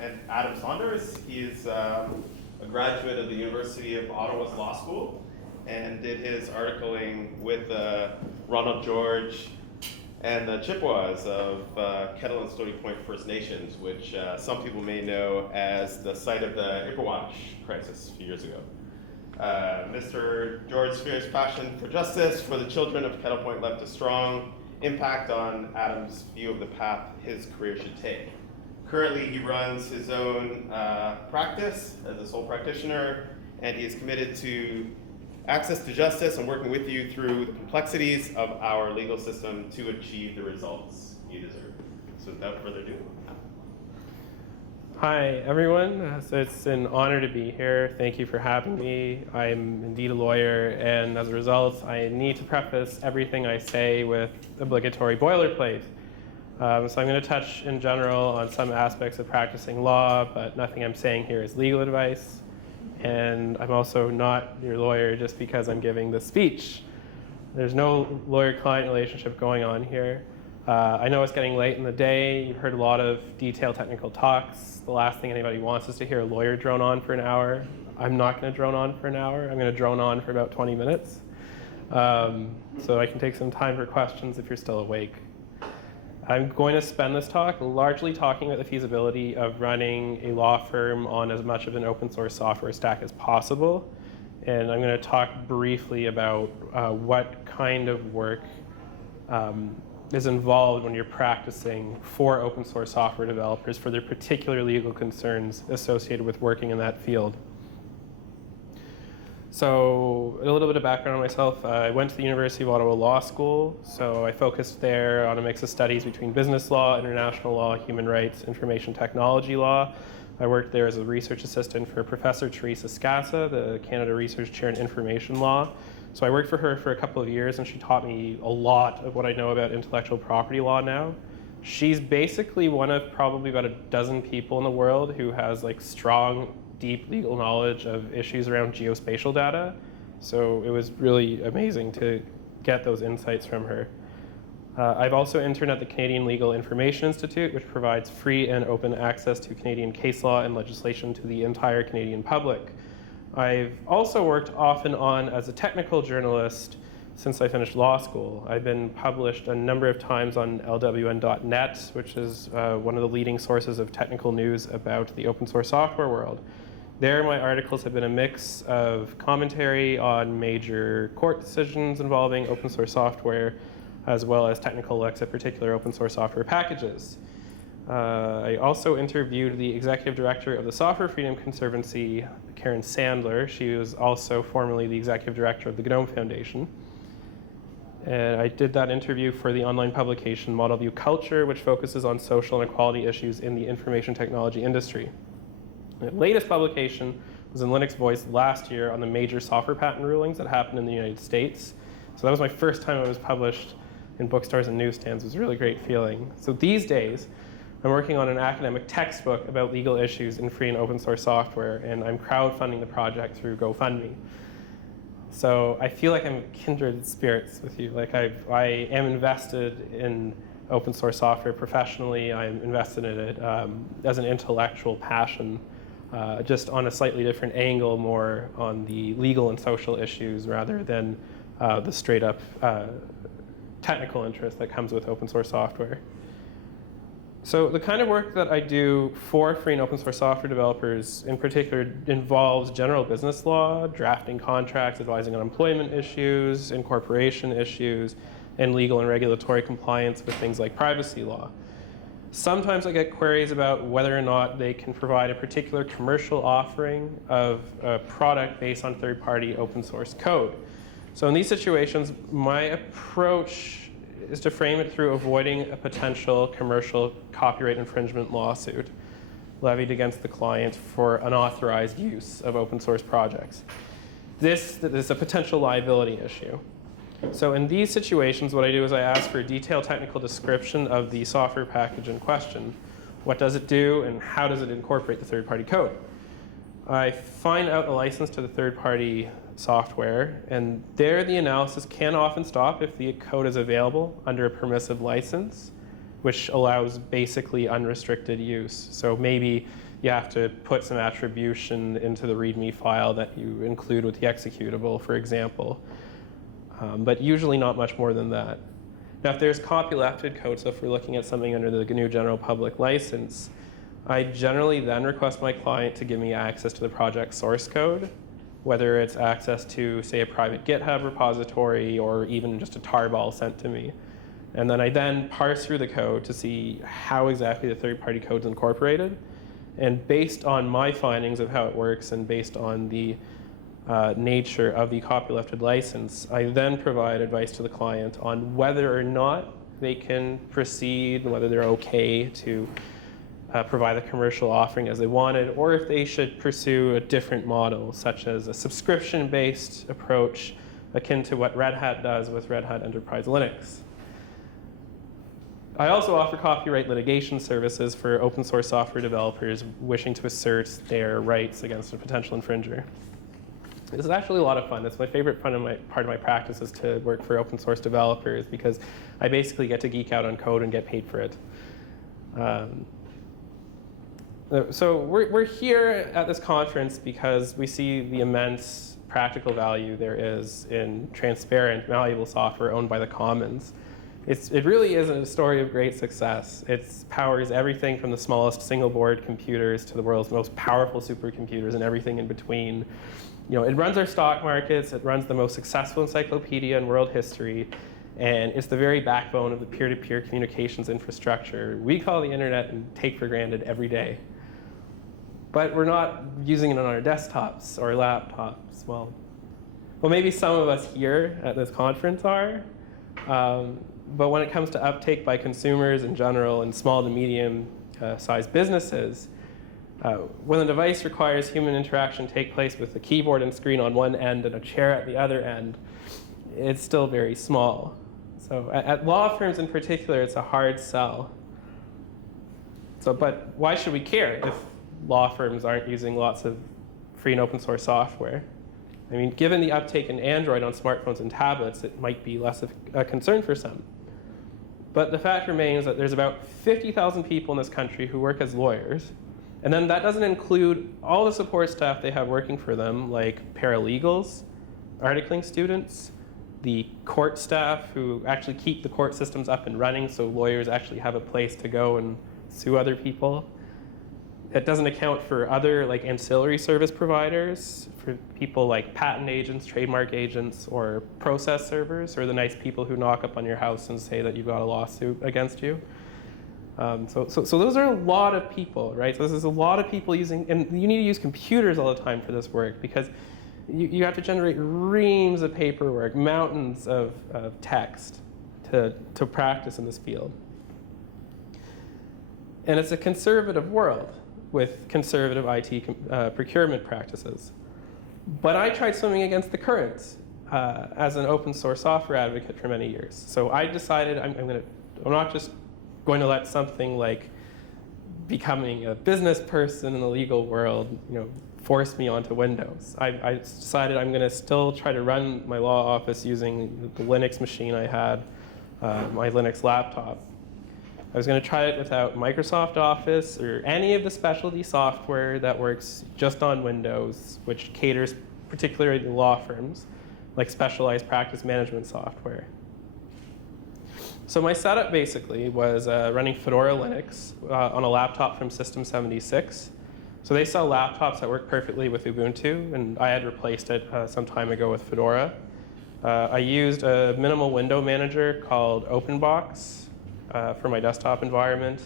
and Adam Saunders. He's a graduate of the University of Ottawa's Law School and did his articling with Ronald George and the Chippewas of Kettle and Stony Point First Nations, which some people may know as the site of the Ipperwash crisis a few years ago. Mr. George's fierce passion for justice for the children of Kettle Point left a strong impact on Adam's view of the path his career should take. Currently, he runs his own practice as a sole practitioner, and he is committed to access to justice and working with you through the complexities of our legal system to achieve the results you deserve. So without further ado. Hi, everyone. So it's an honor to be here. Thank you for having me. I'm indeed a lawyer, and as a result, I need to preface everything I say with obligatory boilerplate. So I'm going to touch in general on some aspects of practicing law, but nothing I'm saying here is legal advice. And I'm also not your lawyer just because I'm giving this speech. There's no lawyer-client relationship going on here. I know it's getting late in the day. You've heard a lot of detailed technical talks. The last thing anybody wants is to hear a lawyer drone on for an hour. I'm not going to drone on for an hour. I'm going to drone on for about 20 minutes. So I can take some time for questions if you're still awake. I'm going to spend this talk largely talking about the feasibility of running a law firm on as much of an open source software stack as possible. And I'm going to talk briefly about what kind of work is involved when you're practicing for open source software developers for their particular legal concerns associated with working in that field. So a little bit of background on myself. I went to the University of Ottawa Law School, so I focused there on a mix of studies between business law, international law, human rights, information technology law. I worked there as a research assistant for Professor Teresa Scassa, the Canada Research Chair in Information Law. So I worked for her for a couple of years, and she taught me a lot of what I know about intellectual property law now. She's basically one of probably about a dozen people in the world who has like strong, deep legal knowledge of issues around geospatial data. So it was really amazing to get those insights from her. I've also interned at the Canadian Legal Information Institute, which provides free and open access to Canadian case law and legislation to the entire Canadian public. I've also worked off and on as a technical journalist since I finished law school. I've been published a number of times on lwn.net, which is one of the leading sources of technical news about the open source software world. There, my articles have been a mix of commentary on major court decisions involving open source software, as well as technical looks at particular open source software packages. I also interviewed the executive director of the Software Freedom Conservancy, Karen Sandler. She was also formerly the executive director of the GNOME Foundation. And I did that interview for the online publication Model View Culture, which focuses on social inequality issues in the information technology industry. The latest publication was in Linux Voice last year on the major software patent rulings that happened in the United States. So that was my first time it was published in bookstores and newsstands. It was a really great feeling. So these days, I'm working on an academic textbook about legal issues in free and open source software, and I'm crowdfunding the project through GoFundMe. So I feel like I'm kindred spirits with you. Like I am invested in open source software professionally. I'm invested in it as an intellectual passion, just on a slightly different angle, more on the legal and social issues rather than the straight up technical interest that comes with open source software. So the kind of work that I do for free and open source software developers in particular involves general business law, drafting contracts, advising on employment issues, incorporation issues, and legal and regulatory compliance with things like privacy law. Sometimes I get queries about whether or not they can provide a particular commercial offering of a product based on third-party open source code. So in these situations, my approach is to frame it through avoiding a potential commercial copyright infringement lawsuit levied against the client for unauthorized use of open source projects. This is a potential liability issue. So in these situations, what I do is I ask for a detailed technical description of the software package in question. What does it do, and how does it incorporate the third-party code? I find out a license to the third-party software, and there the analysis can often stop if the code is available under a permissive license, which allows basically unrestricted use. So maybe you have to put some attribution into the README file that you include with the executable, for example. But usually not much more than that. Now, if there's copylefted code, so if we're looking at something under the GNU General Public License, I generally then request my client to give me access to the project source code, whether it's access to, say, a private GitHub repository or even just a tarball sent to me. And then I then parse through the code to see how exactly the third-party code's incorporated. And based on my findings of how it works and based on the nature of the copylefted license, I then provide advice to the client on whether or not they can proceed and whether they're okay to provide the commercial offering as they wanted, or if they should pursue a different model, such as a subscription-based approach akin to what Red Hat does with Red Hat Enterprise Linux. I also offer copyright litigation services for open source software developers wishing to assert their rights against a potential infringer. This is actually a lot of fun. That's my favorite part of my practice, is to work for open source developers, because I basically get to geek out on code and get paid for it. So we're here at this conference because we see the immense practical value there is in transparent, malleable software owned by the commons. It really is a story of great success. It powers everything from the smallest single board computers to the world's most powerful supercomputers and everything in between. You know, it runs our stock markets, it runs the most successful encyclopedia in world history, and it's the very backbone of the peer-to-peer communications infrastructure we call the internet and take for granted every day. But we're not using it on our desktops or laptops. Well, maybe some of us here at this conference are. But when it comes to uptake by consumers in general and small to medium sized businesses, when the device requires human interaction take place with the keyboard and screen on one end and a chair at the other end, it's still very small. So at law firms in particular, it's a hard sell. But why should we care if law firms aren't using lots of free and open source software? I mean, given the uptake in Android on smartphones and tablets, it might be less of a concern for some. But the fact remains that there's about 50,000 people in this country who work as lawyers. And then that doesn't include all the support staff they have working for them, like paralegals, articling students, the court staff who actually keep the court systems up and running so lawyers actually have a place to go and sue other people. It doesn't account for other like ancillary service providers, for people like patent agents, trademark agents, or process servers, or the nice people who knock up on your house and say that you've got a lawsuit against you. So those are a lot of people, right? So this is a lot of people using, and you need to use computers all the time for this work, because you have to generate reams of paperwork, mountains of text to practice in this field. And it's a conservative world with conservative IT procurement practices. But I tried swimming against the current as an open source software advocate for many years. So I decided I'm not just going to let something like becoming a business person in the legal world, force me onto Windows. I decided I'm going to still try to run my law office using the Linux machine I had, my Linux laptop. I was going to try it without Microsoft Office or any of the specialty software that works just on Windows, which caters particularly to law firms, like specialized practice management software. So my setup basically was running Fedora Linux on a laptop from System 76. So they sell laptops that work perfectly with Ubuntu, and I had replaced it some time ago with Fedora. I used a minimal window manager called OpenBox for my desktop environment,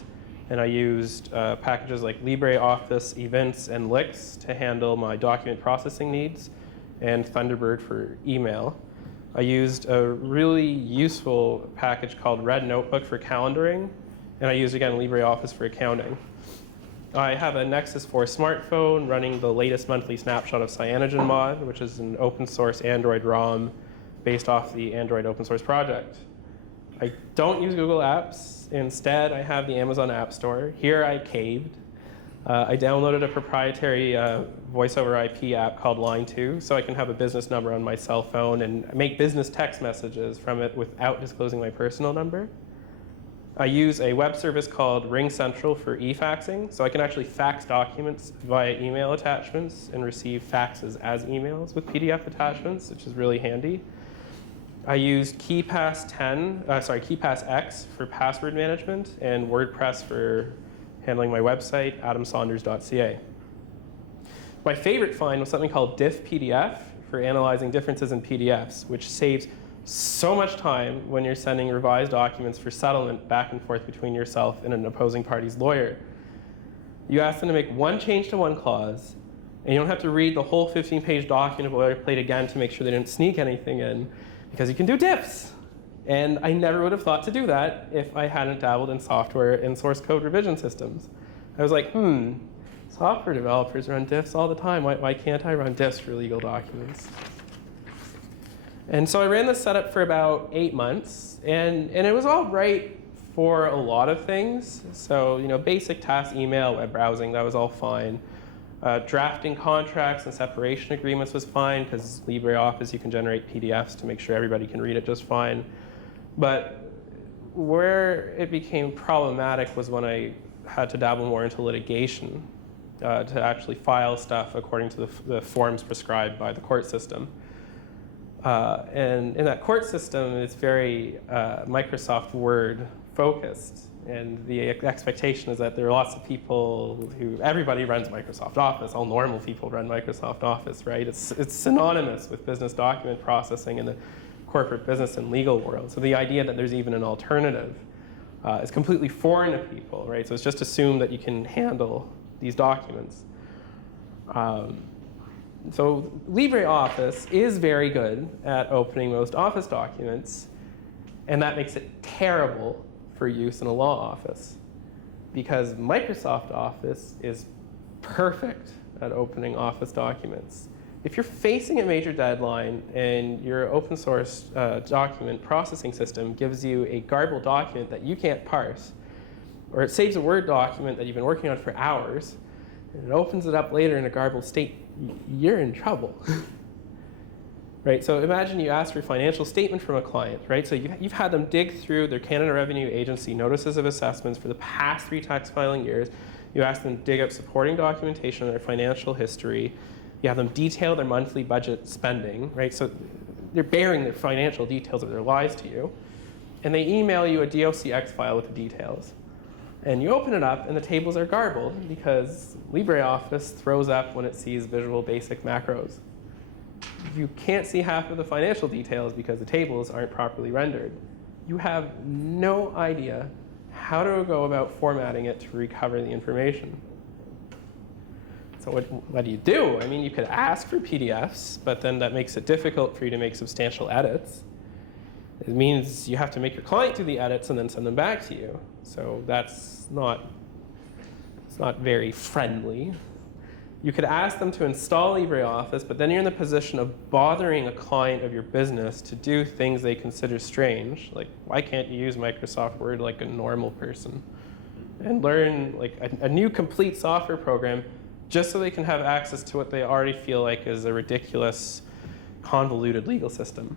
and I used packages like LibreOffice Events and Lix to handle my document processing needs, and Thunderbird for email. I used a really useful package called Red Notebook for calendaring, and I used, again, LibreOffice for accounting. I have a Nexus 4 smartphone running the latest monthly snapshot of CyanogenMod, which is an open source Android ROM based off the Android open source project. I don't use Google Apps. Instead, I have the Amazon App Store. Here I caved. I downloaded a proprietary voice over IP app called Line2, so I can have a business number on my cell phone and make business text messages from it without disclosing my personal number. I use a web service called Ring Central for e-faxing, so I can actually fax documents via email attachments and receive faxes as emails with PDF attachments, which is really handy. I use KeePass X for password management and WordPress for handling my website, adamsaunders.ca. My favorite find was something called diff PDF for analyzing differences in PDFs, which saves so much time when you're sending revised documents for settlement back and forth between yourself and an opposing party's lawyer. You ask them to make one change to one clause, and you don't have to read the whole 15-page document of boilerplate again to make sure they didn't sneak anything in, because you can do diffs. And I never would have thought to do that if I hadn't dabbled in software and source code revision systems. I was like, software developers run diffs all the time. Why can't I run diffs for legal documents? And so I ran this setup for about 8 months, and it was all right for a lot of things. So, basic task email, web browsing, that was all fine. Drafting contracts and separation agreements was fine, because LibreOffice, you can generate PDFs to make sure everybody can read it just fine. But where it became problematic was when I had to dabble more into litigation to actually file stuff according to the forms prescribed by the court system. And in that court system, it's very Microsoft Word focused. And the expectation is that there are lots of people everybody runs Microsoft Office. All normal people run Microsoft Office, right? It's synonymous with business document processing in the corporate business and legal world. So the idea that there's even an alternative is completely foreign to people, right? So it's just assumed that you can handle these documents. So LibreOffice is very good at opening most Office documents, and that makes it terrible for use in a law office, because Microsoft Office is perfect at opening Office documents. If you're facing a major deadline and your open source document processing system gives you a garbled document that you can't parse, or it saves a Word document that you've been working on for hours, and it opens it up later in a garbled state, you're in trouble. Right, so imagine you ask for a financial statement from a client, right? So you've had them dig through their Canada Revenue Agency notices of assessments for the past 3 tax filing years. You ask them to dig up supporting documentation on their financial history. You have them detail their monthly budget spending, right? So they're bearing their financial details of their lives to you. And they email you a docx file with the details. And you open it up, and the tables are garbled because LibreOffice throws up when it sees Visual Basic macros. You can't see half of the financial details because the tables aren't properly rendered. You have no idea how to go about formatting it to recover the information. So what do you do? I mean, you could ask for PDFs, but then that makes it difficult for you to make substantial edits. It means you have to make your client do the edits and then send them back to you. So it's not very friendly. You could ask them to install LibreOffice, but then you're in the position of bothering a client of your business to do things they consider strange. Like, why can't you use Microsoft Word like a normal person? And learn like a new complete software program just so they can have access to what they already feel like is a ridiculous, convoluted legal system.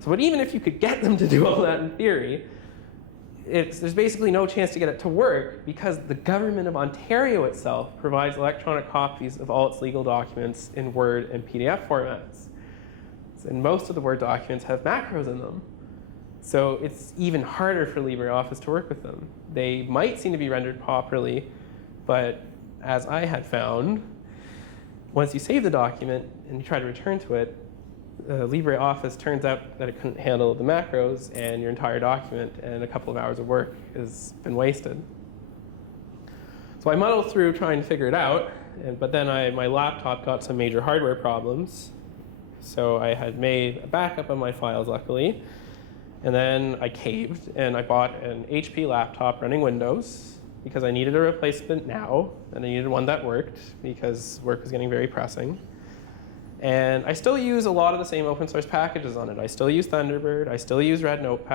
So, but even if you could get them to do all that in theory, there's basically no chance to get it to work because the government of Ontario itself provides electronic copies of all its legal documents in Word and PDF formats. And most of the Word documents have macros in them. So it's even harder for LibreOffice to work with them. They might seem to be rendered properly, but as I had found, once you save the document and you try to return to it, LibreOffice turns out that it couldn't handle the macros, and your entire document and a couple of hours of work has been wasted. So I muddled through trying to figure it out, but then my laptop got some major hardware problems. So I had made a backup of my files, luckily, and then I caved and I bought an HP laptop running Windows because I needed a replacement now, and I needed one that worked because work was getting very pressing. And I still use a lot of the same open source packages on it. I still use Thunderbird. I still use Red Notebook,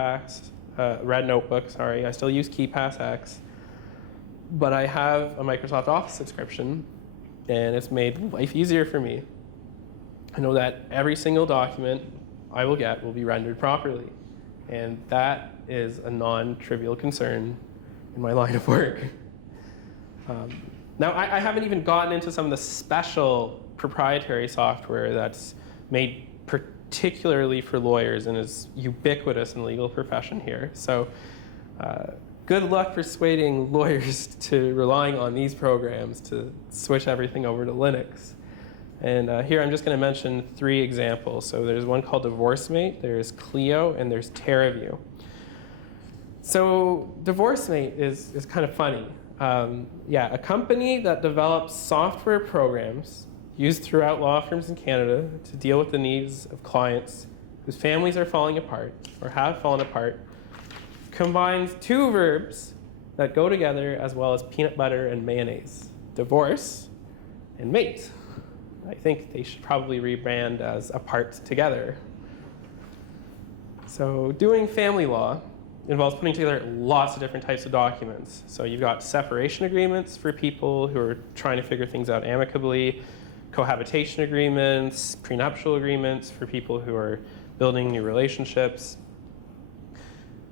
I still use KeePass X. But I have a Microsoft Office subscription, and it's made life easier for me. I know that every single document I will get will be rendered properly. And that is a non-trivial concern in my line of work. Now, I haven't even gotten into some of the special proprietary software that's made particularly for lawyers and is ubiquitous in the legal profession here. So good luck persuading lawyers to relying on these programs to switch everything over to Linux. And here I'm just going to mention 3 examples. So there's one called DivorceMate, there's Clio, and there's TerraView. So DivorceMate is kind of funny. Yeah, a company that develops software programs used throughout law firms in Canada to deal with the needs of clients whose families are falling apart or have fallen apart, combines 2 verbs that go together as well as peanut butter and mayonnaise: divorce and mate. I think they should probably rebrand as apart together. So doing family law involves putting together lots of different types of documents. So you've got separation agreements for people who are trying to figure things out amicably, cohabitation agreements, prenuptial agreements for people who are building new relationships.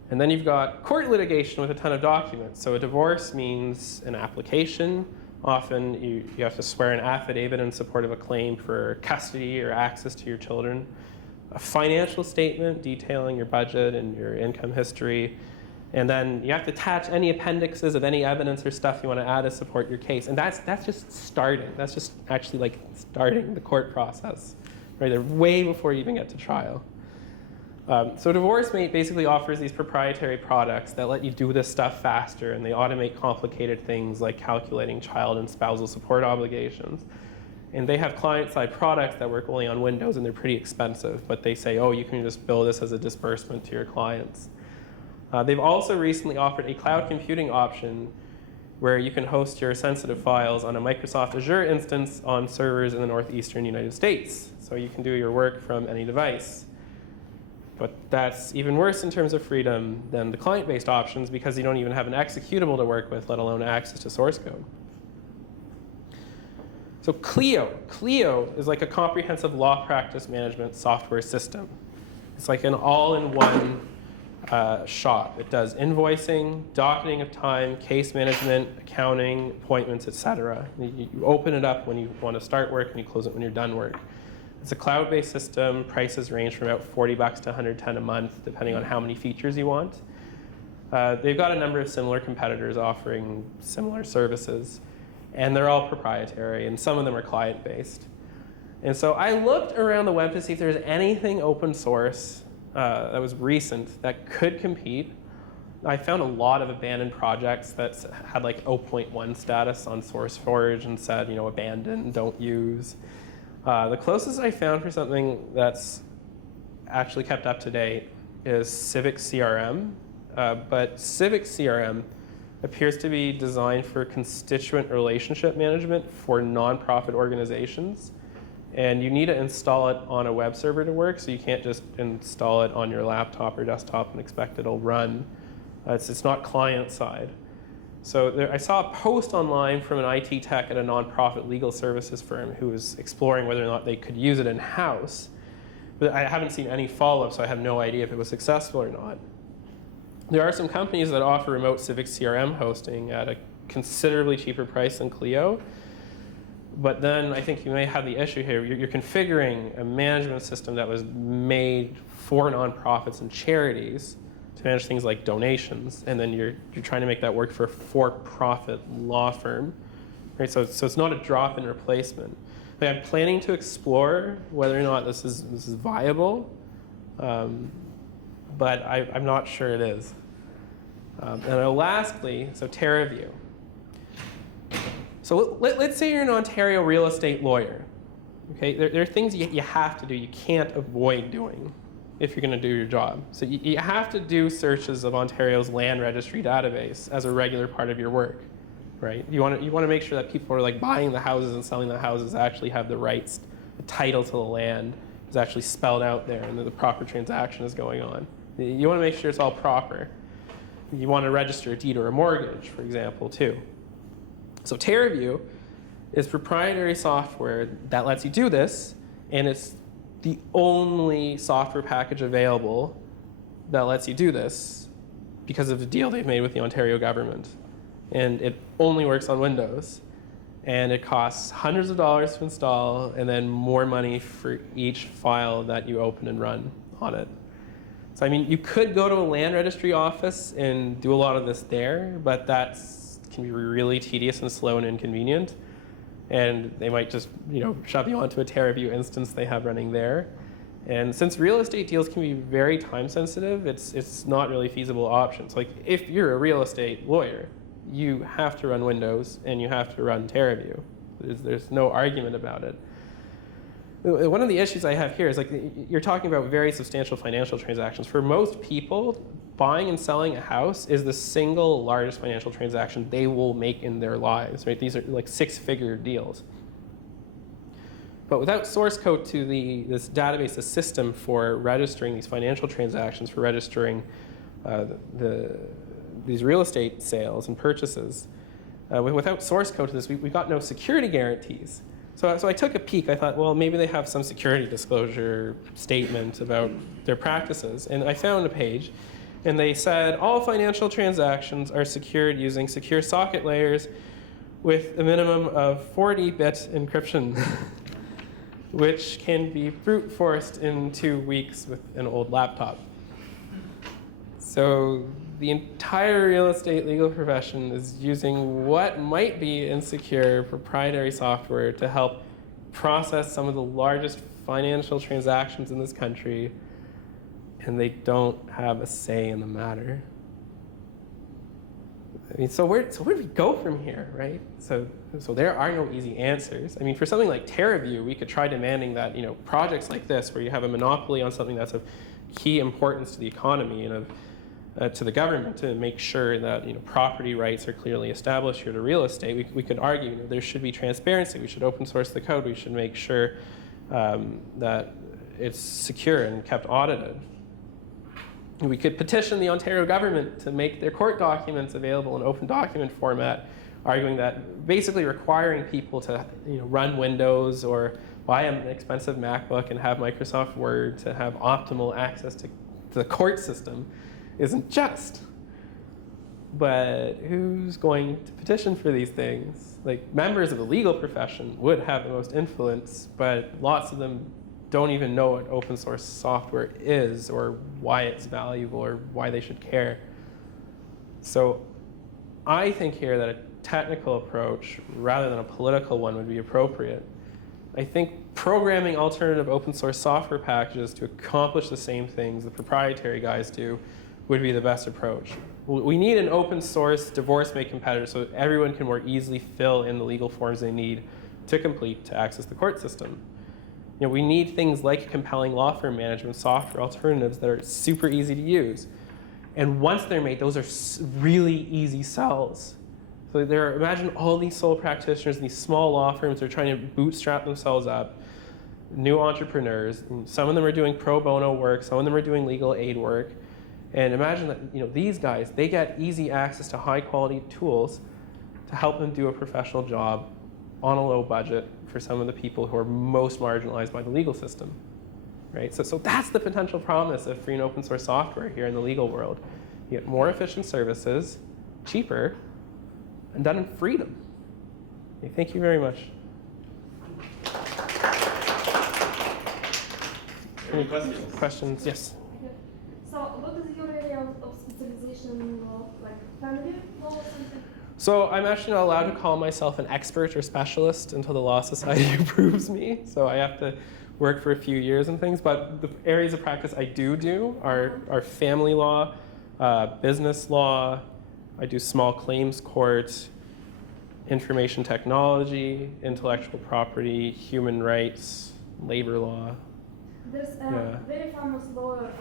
And then you've got court litigation with a ton of documents. So a divorce means an application. Often you have to swear an affidavit in support of a claim for custody or access to your children. A financial statement detailing your budget and your income history. And then you have to attach any appendixes of any evidence or stuff you want to add to support your case. And that's just starting. That's just actually like starting the court process. Right? They're way before you even get to trial. So DivorceMate basically offers these proprietary products that let you do this stuff faster, and they automate complicated things like calculating child and spousal support obligations. And they have client-side products that work only on Windows, and they're pretty expensive, but they say, oh, you can just bill this as a disbursement to your clients. They've also recently offered a cloud computing option where you can host your sensitive files on a Microsoft Azure instance on servers in the northeastern United States. So you can do your work from any device. But that's even worse in terms of freedom than the client-based options because you don't even have an executable to work with, let alone access to source code. So Clio is like a comprehensive law practice management software system. It's like an all-in-one shop. It does invoicing, docketing of time, case management, accounting, appointments, etc. You open it up when you want to start work and you close it when you're done work. It's a cloud-based system. Prices range from about $40 to $110 a month, depending on how many features you want. They've got a number of similar competitors offering similar services, and they're all proprietary, and some of them are client-based. And so I looked around the web to see if there was anything open source that was recent that could compete. I found a lot of abandoned projects that had like 0.1 status on SourceForge and said, you know, abandoned, don't use. The closest I found for something that's actually kept up to date is Civic CRM. But Civic CRM appears to be designed for constituent relationship management for nonprofit organizations. And you need to install it on a web server to work, so you can't just install it on your laptop or desktop and expect it'll run. It's not client-side. So I saw a post online from an IT tech at a nonprofit legal services firm who was exploring whether or not they could use it in-house. But I haven't seen any follow-up, so I have no idea if it was successful or not. There are some companies that offer remote Civic CRM hosting at a considerably cheaper price than Clio. But then I think you may have the issue here. You're configuring a management system that was made for nonprofits and charities to manage things like donations, and then you're trying to make that work for a for-profit law firm, right? So it's not a drop-in replacement. But I'm planning to explore whether or not this is viable, but I'm not sure it is. And then lastly, so TerraView. So let's say you're an Ontario real estate lawyer. Okay, there are things you have to do, you can't avoid doing if you're going to do your job. So you have to do searches of Ontario's land registry database as a regular part of your work, right? You want to make sure that people who are like buying the houses and selling the houses actually have the rights, the title to the land is actually spelled out there and that the proper transaction is going on. You want to make sure it's all proper. You want to register a deed or a mortgage, for example, too. So TerraView is proprietary software that lets you do this, and it's the only software package available that lets you do this because of the deal they've made with the Ontario government. And it only works on Windows. And it costs hundreds of dollars to install, and then more money for each file that you open and run on it. So I mean, you could go to a land registry office and do a lot of this there, but that can be really tedious and slow and inconvenient. And they might just, shove you onto a TerraView instance they have running there. And since real estate deals can be very time sensitive, it's not really feasible options. Like if you're a real estate lawyer, you have to run Windows and you have to run TerraView. There's no argument about it. One of the issues I have here is like you're talking about very substantial financial transactions. For most people, buying and selling a house is the single largest financial transaction they will make in their lives, right? These are like six-figure deals. But without source code to this database, the system for registering these financial transactions, for registering these real estate sales and purchases, without source code to this, we got no security guarantees. So I took a peek. I thought, well, maybe they have some security disclosure statement about their practices. And I found a page, and they said all financial transactions are secured using secure socket layers with a minimum of 40-bit encryption, which can be brute forced in 2 weeks with an old laptop. So the entire real estate legal profession is using what might be insecure proprietary software to help process some of the largest financial transactions in this country, and they don't have a say in the matter. I mean, so where do we go from here, right? So there are no easy answers. I mean, for something like TerraView, we could try demanding that, projects like this, where you have a monopoly on something that's of key importance to the economy and of to the government, to make sure that property rights are clearly established here to real estate. We could argue there should be transparency. We should open source the code. We should make sure that it's secure and kept audited. We could petition the Ontario government to make their court documents available in open document format, arguing that basically requiring people to run Windows or buy an expensive MacBook and have Microsoft Word to have optimal access to the court system isn't just. But who's going to petition for these things? Like, members of the legal profession would have the most influence, but lots of them don't even know what open source software is or why it's valuable or why they should care. So I think here that a technical approach rather than a political one would be appropriate. I think programming alternative open source software packages to accomplish the same things the proprietary guys do would be the best approach. We need an open source divorce-mate competitor so that everyone can more easily fill in the legal forms they need to complete to access the court system. We need things like compelling law firm management software alternatives that are super easy to use. And once they're made, those are really easy sells. So imagine all these sole practitioners, these small law firms are trying to bootstrap themselves up, new entrepreneurs. Some of them are doing pro bono work, some of them are doing legal aid work. And imagine that these guys, they get easy access to high quality tools to help them do a professional job on a low budget for some of the people who are most marginalized by the legal system, right? So that's the potential promise of free and open source software here in the legal world. You get more efficient services, cheaper, and done in freedom. Okay, thank you very much. Any questions? Questions? Yes. So what is your area of specialization in law, like family law or something? So I'm actually not allowed to call myself an expert or specialist until the Law Society approves me. So I have to work for a few years and things. But the areas of practice I do are family law, business law. I do small claims court, information technology, intellectual property, human rights, labor law. There's a very famous lawyer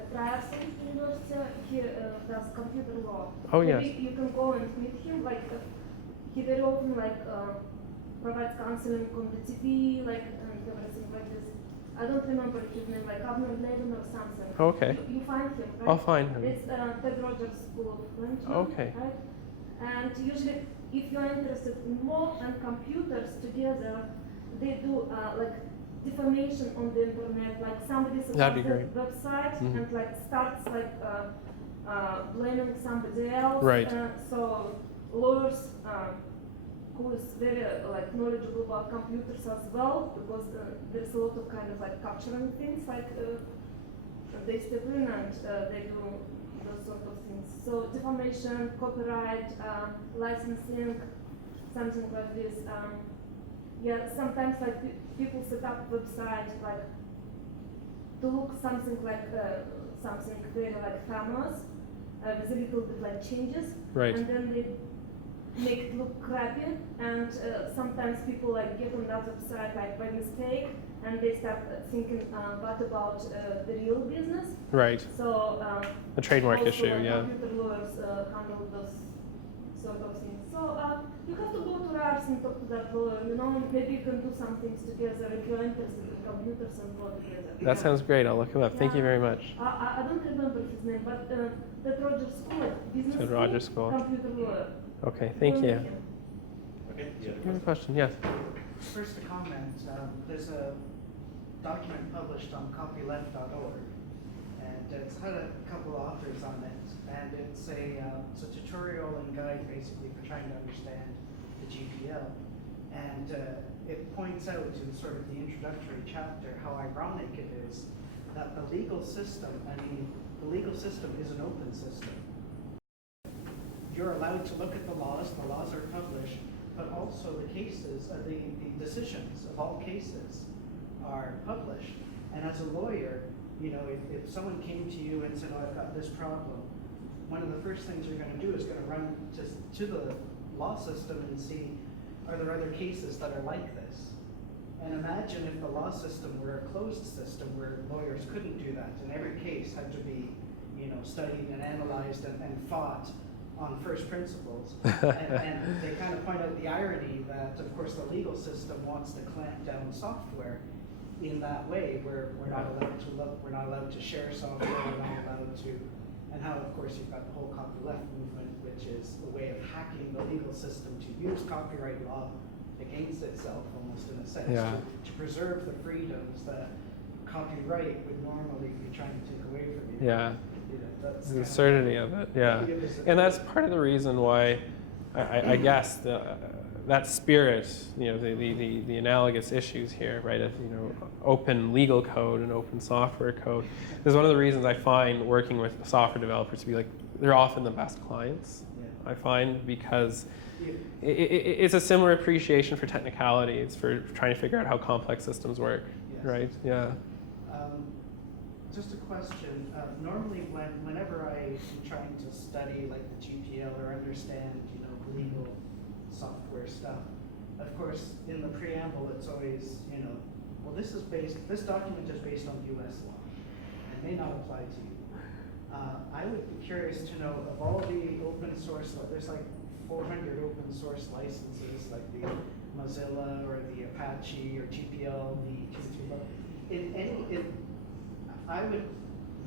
at Ryerson University. He does computer law. Oh, Maybe yes. you can go and meet him. Like he very often provides counseling on the TV, and everything like this. I don't remember his name, like Abner Levin or something. Okay. You find him, right? I'll find him. It's Ted Rogers School of Management. Okay. Right? And usually, if you're interested in law and computers together, they do defamation on the internet. Like somebody sets That'd up be the great. website Mhm. and starts blaming somebody else. Right. So lawyers who is very knowledgeable about computers as well, because there's a lot of kind of capturing things, they step in and they do those sort of things. So defamation, copyright, licensing, something like this. Sometimes people set up websites to look something something very famous with a little bit changes, Right. and then they make it look crappy, and sometimes people get on that website by mistake, and they start thinking what about the real business. Right. So The trademark also, issue, yeah. computer lawyers handle those sort of things. So you have to go to RARS and talk to that lawyer. Maybe you can do some things together if you're interested in computers and go together. That sounds great. I'll look him up. Thank you very much. I don't remember his name, but that Rogers School, business Ted Rogers School. computer lawyer. Okay, thank you. Okay. You have a question? Yes. First, a comment. There's a document published on copyleft.org, and it's had a couple authors on it, and it's a tutorial and guide basically for trying to understand the GPL. And it points out in sort of the introductory chapter how ironic it is that the legal system is an open system. You're allowed to look at the laws are published, but also the cases, the decisions of all cases are published. And as a lawyer, if someone came to you and said, oh, I've got this problem, one of the first things you're going to do is going to run to the law system and see, are there other cases that are like this? And imagine if the law system were a closed system where lawyers couldn't do that, and every case had to be, studied and analyzed and fought on first principles. and they kind of point out the irony that, of course, the legal system wants to clamp down software in that way, where we're not allowed to look, we're not allowed to share software, we're not allowed to, and how, of course, you've got the whole copyleft movement, which is a way of hacking the legal system to use copyright law against itself, almost in a sense, to preserve the freedoms that copyright would normally be trying to take away from you. Yeah. That's The absurdity of it, yeah. And that's part of the reason why I guess that spirit, the analogous issues here, right, of, open legal code and open software code, is one of the reasons I find working with software developers to be they're often the best clients, I find, because it's a similar appreciation for technicalities, for trying to figure out how complex systems work, right? Yeah. Just a question. Normally, whenever I'm trying to study the GPL or understand, legal software stuff, of course, in the preamble, it's always, well, this document is based on U.S. law and may not apply to you. I would be curious to know, of all the open source, there's 400 open source licenses, like the Mozilla or the Apache or GPL, I would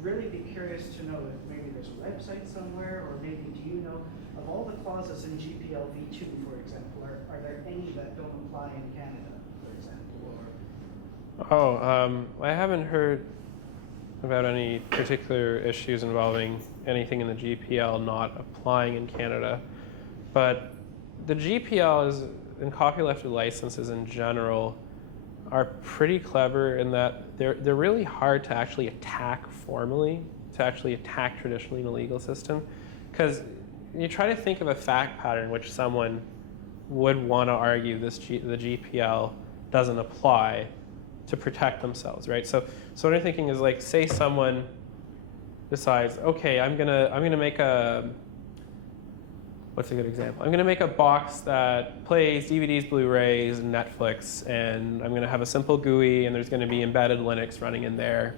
really be curious to know if maybe there's a website somewhere, or maybe do you know, of all the clauses in GPL v2, for example, are there any that don't apply in Canada, for example? I haven't heard about any particular issues involving anything in the GPL not applying in Canada. But the GPL and copyleft licenses in general are pretty clever in that they're really hard to actually attack formally, to actually attack traditionally in the legal system. Because you try to think of a fact pattern which someone would want to argue the GPL doesn't apply to protect themselves, right? So what I'm thinking is, say someone decides, okay, I'm gonna make what's a good example? I'm going to make a box that plays DVDs, Blu-rays, and Netflix, and I'm going to have a simple GUI, and there's going to be embedded Linux running in there.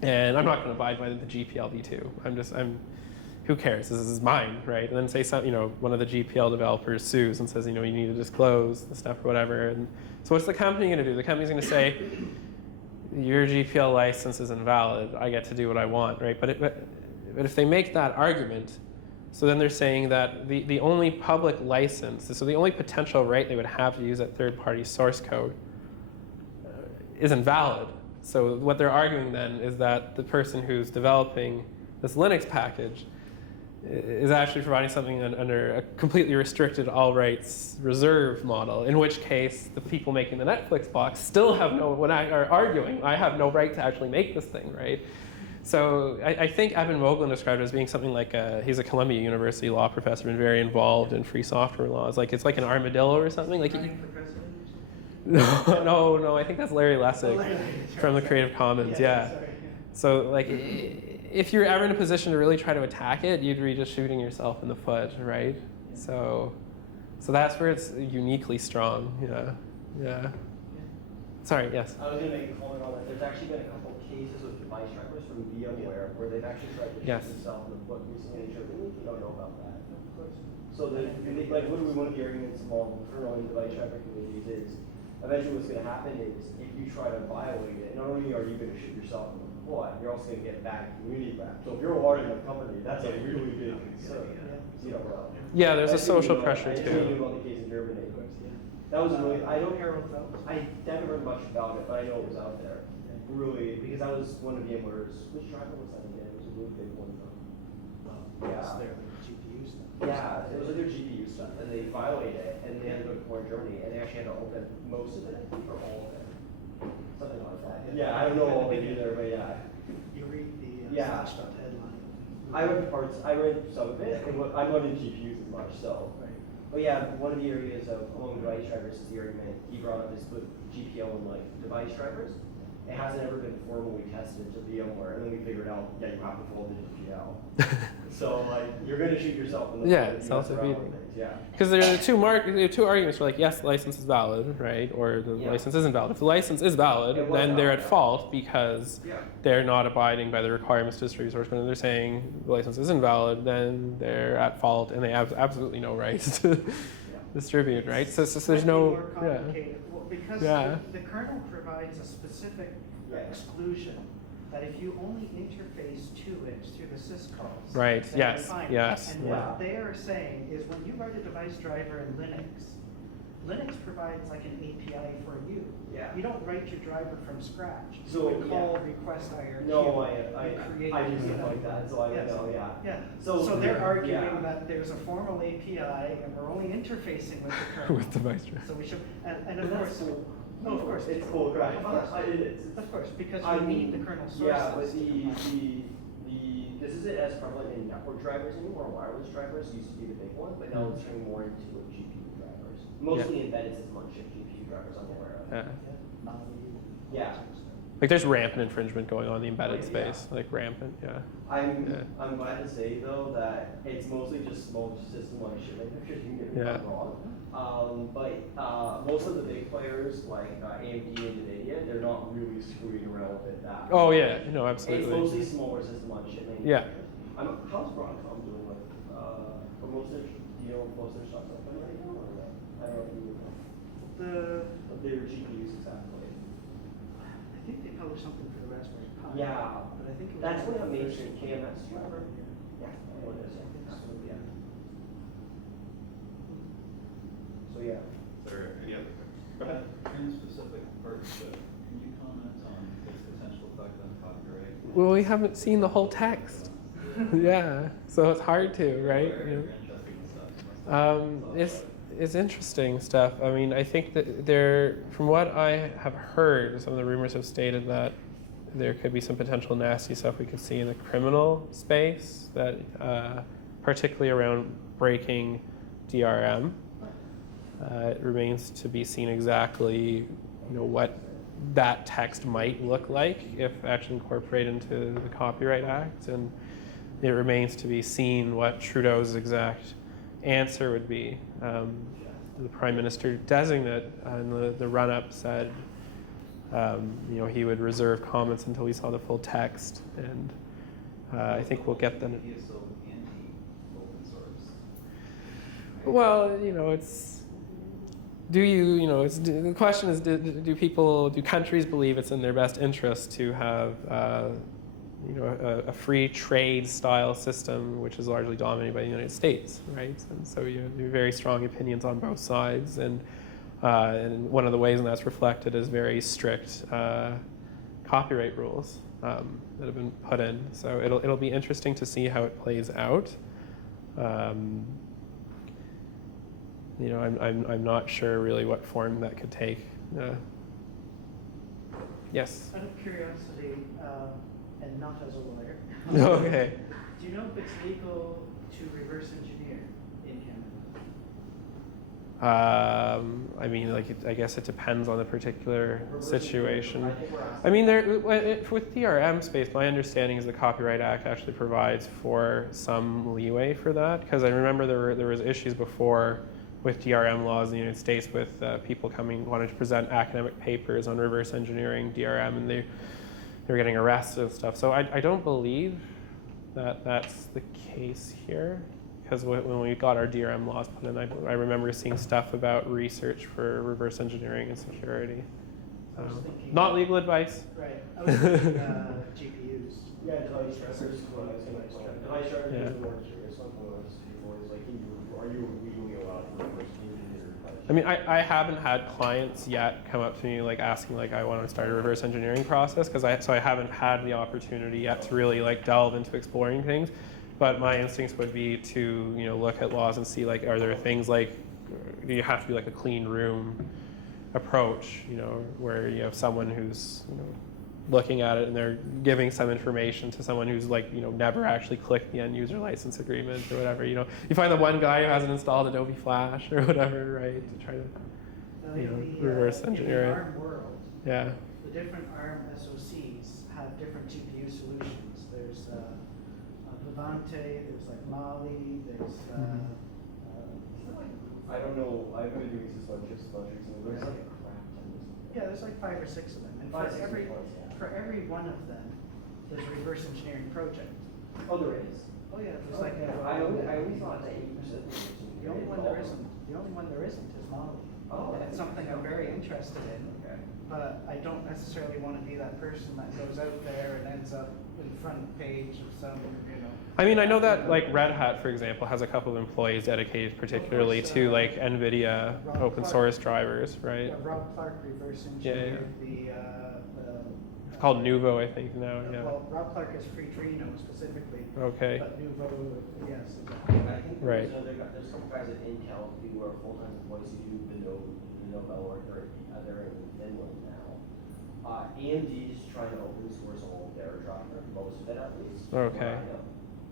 And I'm not going to abide by the GPL v2. Who cares? This is mine, right? And then say one of the GPL developers sues and says, you need to disclose the stuff or whatever. And so what's the company going to do? The company's going to say, your GPL license is invalid. I get to do what I want, right? But if they make that argument, so then they're saying that the only public license, so the only potential right they would have to use that third-party source code is invalid. So what they're arguing then is that the person who's developing this Linux package is actually providing something under a completely restricted all rights reserve model, in which case the people making the Netflix box still have are arguing, I have no right to actually make this thing, right? So I think Evan Moglen described it as being something like he's a Columbia University law professor and very involved in free software laws. Like it's like an armadillo or something. Like Running for president? no, I think that's Larry Lessig from the Creative Commons, yeah. Sorry. So like, if you're ever in a position to really try to attack it, you'd be just shooting yourself in the foot, right? So that's where it's uniquely strong, yeah. Sorry, yes. I was going to make a comment on that. There's actually been a couple of cases with device drivers from VMware where they've actually tried to shoot themselves in the foot recently and showed that you don't know about that. So like literally one of the arguments among kernel and device driver communities is eventually what's going to happen is if you try to violate it, not only are you going to shoot yourself in the foot, you're also going to get bad community back. So if you're a large enough company, that's a really big concern. You know, yeah, there's a social pressure I too. knew about the case in Germany. That was really, I haven't heard much about it, but I know it was out there. Really, because that was one of VMware's, which driver was that again? It was a really big one. It's their GPU stuff. Yeah, it was like their GPU stuff, and they violated it, and they had to go to court in Germany, and they actually had to open most of it, or all of it. Something like that. Yeah, I don't know all they do there, but yeah. You read the Slashdot headline. I read some of it, and I'm not in GPUs as much, so. Right. But yeah, one of the areas of among device drivers is the argument he brought up is with GPL and like device drivers. It hasn't ever been formally tested to VMware, and then we figured out, yeah, you have to follow the GPL. So like, you're going to shoot yourself in the Yeah, foot if you mess around self-defeating. with things, yeah. Because there are two arguments for like, yes, the license is valid, right? Or the license isn't valid. If the license is valid, It was then they're valid, at yeah. fault because Yeah. they're not abiding by the requirements to distribute source code. And they're saying the license isn't valid, then they're at fault and they have absolutely no right to distribute, right? So there's no, More complicated. Well, because the kernel provides a specific exclusion that if you only interface to it through the syscalls, Right, then yes, you're fine. yes, And yeah. what they are saying is when you write a device driver in Linux provides like an API for you. Yeah. You don't write your driver from scratch. So, you would call request IRQ. No, You create I do it, stuff like that, so I Yes. know, yeah. Yeah. So- So they're arguing yeah. that there's a formal API and we're only interfacing with the kernel. with device driver. So we should, and of But course, that's cool. no, of course. It's cool, right? Of course. It is. Of course, because I you mean, need the kernel sources. Yeah, but this isn't as prevalent in network drivers anymore. Wireless drivers used to be the big one, but now it's turning more into GPU drivers. Mostly embedded system on chip GPU drivers, I'm aware of. Yeah. Like there's rampant infringement going on in the embedded Like, yeah. space, like rampant, yeah. I'm glad to say though that it's mostly just small system on chip manufacturers. You can get me wrong. But most of the big players like AMD and NVIDIA, they're not really screwing around with it that. Oh yeah, no, It's absolutely. mostly smaller system on chip manufacturers. How's Broadcom doing with for most of most of their stuff open right now or what? I don't know if you know. Their GPUs exactly. I think they published something for the Raspberry Pi. Yeah, But I think it was that's what a for mainstream the- KMS driver. Yeah, I know it is. Absolutely, yeah. So yeah. Is there any other? Go ahead. In specific partnership, can you comment on its potential effect on copyright? Well, we haven't seen the whole text. Yeah, so it's hard to, right? Very Yeah. interesting stuff. It's interesting stuff. I mean, I think that there, from what I have heard, some of the rumors have stated that there could be some potential nasty stuff we could see in the criminal space, that particularly around breaking DRM. It remains to be seen exactly, what that text might look like if actually incorporated into the Copyright Act, and it remains to be seen what Trudeau's exact answer would be. The Prime Minister designate in the run-up said, he would reserve comments until he saw the full text, and I think we'll get them. He is so anti-open source. Well, it's. The question is, do countries believe it's in their best interest to have, a free trade style system, which is largely dominated by the United States, right? And so you have very strong opinions on both sides, and one of the ways in that's reflected is very strict copyright rules. that have been put in. So it'll be interesting to see how it plays out. You know, I'm not sure really what form that could take. Yes. Out of curiosity, and not as a lawyer. Okay. Do you know if it's legal to reverse engineer in Canada? I mean, like, I guess it depends on the particular situation. I think we're asking. I mean, with DRM space, my understanding is the Copyright Act actually provides for some leeway for that, because I remember there was issues before with DRM laws in the United States with people wanting to present academic papers on reverse engineering DRM, and they were getting arrested and stuff. So I don't believe that that's the case here, because when we got our DRM laws put in, I remember seeing stuff about research for reverse engineering and security. I was thinking- Not legal advice. Right. I was thinking GPUs. Yeah, device trackers. What I was gonna say. Device trackers Yeah. is more curious. Something I was people is like, are you legally allowed to reverse engineer your device? I mean, I haven't had clients yet come up to me like asking like I want to start a reverse engineering process, because I haven't had the opportunity yet to really like delve into exploring things. But my instincts would be to look at laws and see like, are there things like, do you have to do like a clean room approach, where you have someone who's looking at it and they're giving some information to someone who's like never actually clicked the end user license agreement or whatever. You find the one guy who hasn't installed Adobe Flash or whatever, right, to try to reverse engineer in it. the ARM world, Yeah. the different ARM SoCs have different GPU solutions. There's Levante, there's like Mali, there's I don't know. I've been doing this on chips a bunch recently. There's like a crap ton of this. yeah, there's like 5 or 6 of them, and Five, six different ones, yeah. for every one of them, there's a reverse engineering project. Oh, there is. Oh yeah, there's like Yeah, I always thought that 8% was the only one there isn't. The only one there isn't is Mali. Oh, and it's something I'm very interested in. Okay. But I don't necessarily want to be that person that goes out there and ends up in front page of some, I mean, I know that like Red Hat, for example, has a couple of employees dedicated particularly to like NVIDIA Rob open Clark. source drivers, right? Rob Clark reverse Yeah, engineered It's called Nuvo, I think now. Yeah. Well, Rob Clark is free Trino specifically. Okay. But Nuvo, yes. Exactly. I think Right. there's a couple guys at Intel who are full-time employees who do the Nobel work. They're in Finland now. AMD is trying to open source all of their driver, most of it at least. Okay.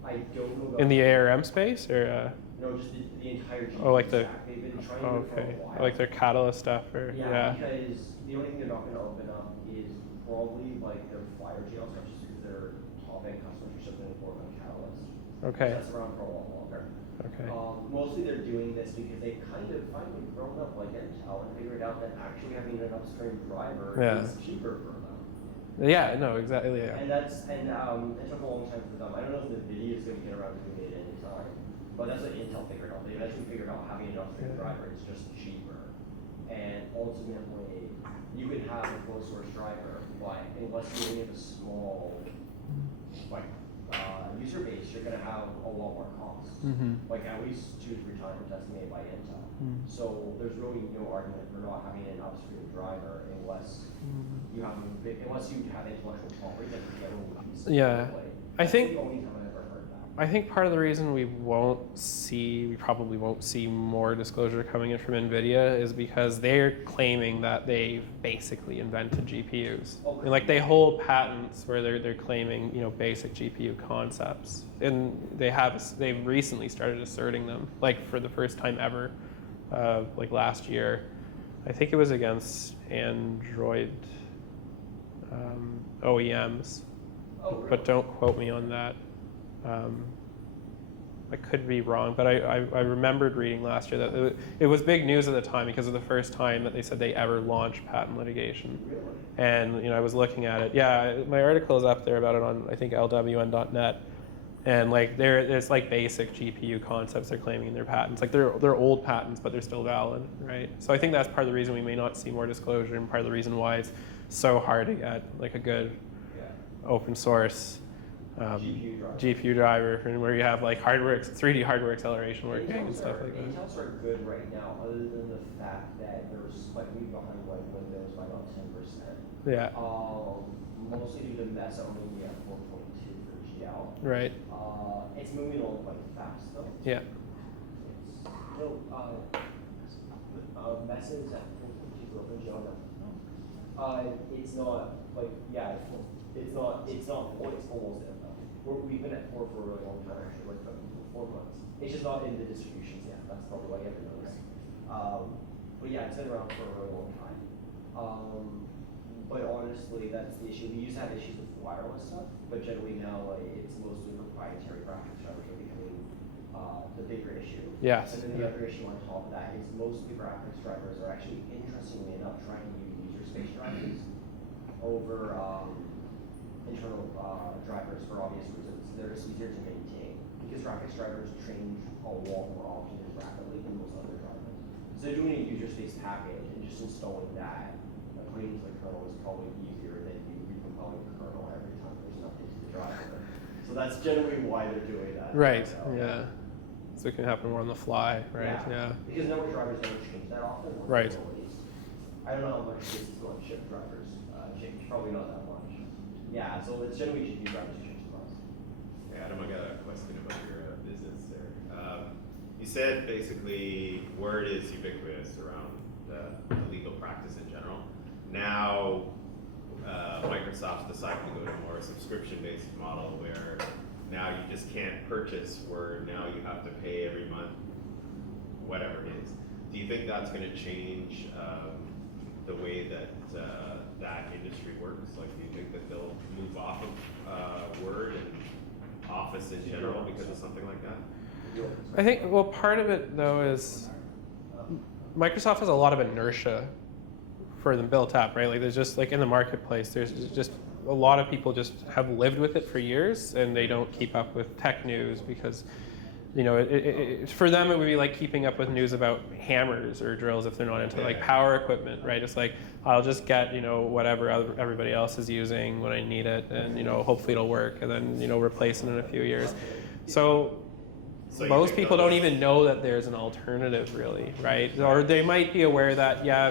I don't know about In the ARM space, or no, just the entire GPU oh, like the stack. They've been trying to do it for okay, a while. like their Catalyst stuff, or Yeah, because the only thing they're not going to open up is probably like their FireJail stuff, just because their top end customers are still going to work on Catalyst. Okay. So that's around for a lot longer. Okay. Mostly they're doing this because they kind of finally grown up like Intel and figured out that actually having an upstream driver Yeah. is cheaper for them. Yeah, no, exactly. Yeah. And it took a long time for them. I don't know if NVIDIA is going to get around to doing it anytime, but that's what Intel figured out. They eventually figured out having an upstream driver is just cheaper, and ultimately you can have a closed source driver, but unless you only have a small user base, you're going to have a lot more costs. Mm-hmm. Like at least 2 to 3 times estimated by Intel. Mm. So there's really no argument for not having an upstream driver unless you have intellectual property that the other one can Yeah. I think- That's the only time I've ever heard that. I think part of the reason we probably won't see more disclosure coming in from NVIDIA is because they're claiming that they've basically invented GPUs. Okay. And like they hold patents where they're claiming, basic GPU concepts. And they've recently started asserting them, like for the first time ever, like last year. I think it was against Android OEMs. Oh, really? But don't quote me on that. I could be wrong, but I remembered reading last year that it was big news at the time because of the first time that they said they ever launched patent litigation. Really? And I was looking at it. Yeah, my article is up there about it on I think lwn.net. And like there's like basic GPU concepts they're claiming in their patents. Like they're old patents, but they're still valid, right? So I think that's part of the reason we may not see more disclosure, and part of the reason why it's so hard to get like a good Yeah. open source GPU driver, and where you have like 3D hardware acceleration working and stuff like that. Intels are good right now, other than the fact that they're slightly behind like Windows by about 10%. Yeah. mostly due to Mesa only at 4.2 for GL. Right. It's moving along quite fast though. Yeah. It's no, Mesa is at 4.2 for GL now. It's not like it's not 4. It's almost there now. We've been at 4 for a really long time actually, like 4 months. It's just not in the distributions yet. That's probably why you haven't noticed. But yeah, it's been around for a really long time. But honestly, that's the issue. We used to have issues with wireless stuff, but generally now it's mostly proprietary graphics drivers are becoming the bigger issue. Yes. And then the other issue on top of that is mostly graphics drivers are actually, interestingly enough, trying to use user space drivers over internal drivers for obvious reasons. They're just easier to maintain because graphics drivers change a lot more often and rapidly than most other drivers. So doing a user space package and just installing that, putting into the kernel is probably easier than you recompiling the kernel every time there's an update to the driver. So that's generally why they're doing that. Right. Yeah. So it can happen more on the fly, right? Yeah. Because network drivers don't change that often. Right. I don't know how much this is on chip drivers change. Probably not that much. Yeah. So it's generally GPU drivers change the most. Hey, Adam, I got a question about your business there. You said basically word is ubiquitous around the legal practice in general. Now, Microsoft's decided to go to a more subscription-based model where now you just can't purchase Word. Now you have to pay every month, whatever it is. Do you think that's going to change the way that that industry works? Like, do you think that they'll move off of Word and Office in general because of something like that? I think, well, part of it though is Microsoft has a lot of inertia for them built up, right? Like there's just like in the marketplace, there's just a lot of people just have lived with it for years and they don't keep up with tech news because, you know, for them it would be like keeping up with news about hammers or drills if they're not into like power equipment, right? It's like, I'll just get, you know, whatever everybody else is using when I need it and, you know, hopefully it'll work and then, you know, replace it in a few years. So most people don't even know that there's an alternative really, right? Or they might be aware that, yeah,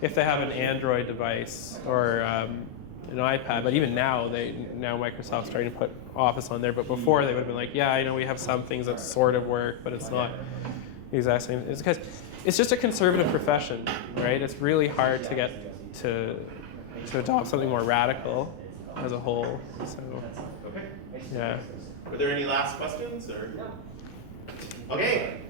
if they have an Android device or an iPad, but even now, Microsoft's starting to put Office on there, but before they would have been like, yeah, I know we have some things that sort of work, but it's not the exact same. It's because it's just a conservative profession, right? It's really hard to get to adopt something more radical as a whole, so. Okay. Yeah. Were there any last questions or? Okay.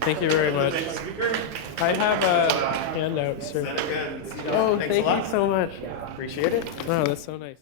Thank you very much. Next speaker. I have a handout, sir. Seneca and Cedar. Oh, Thanks a thank lot. you so much. Appreciate it. Oh, that's so nice.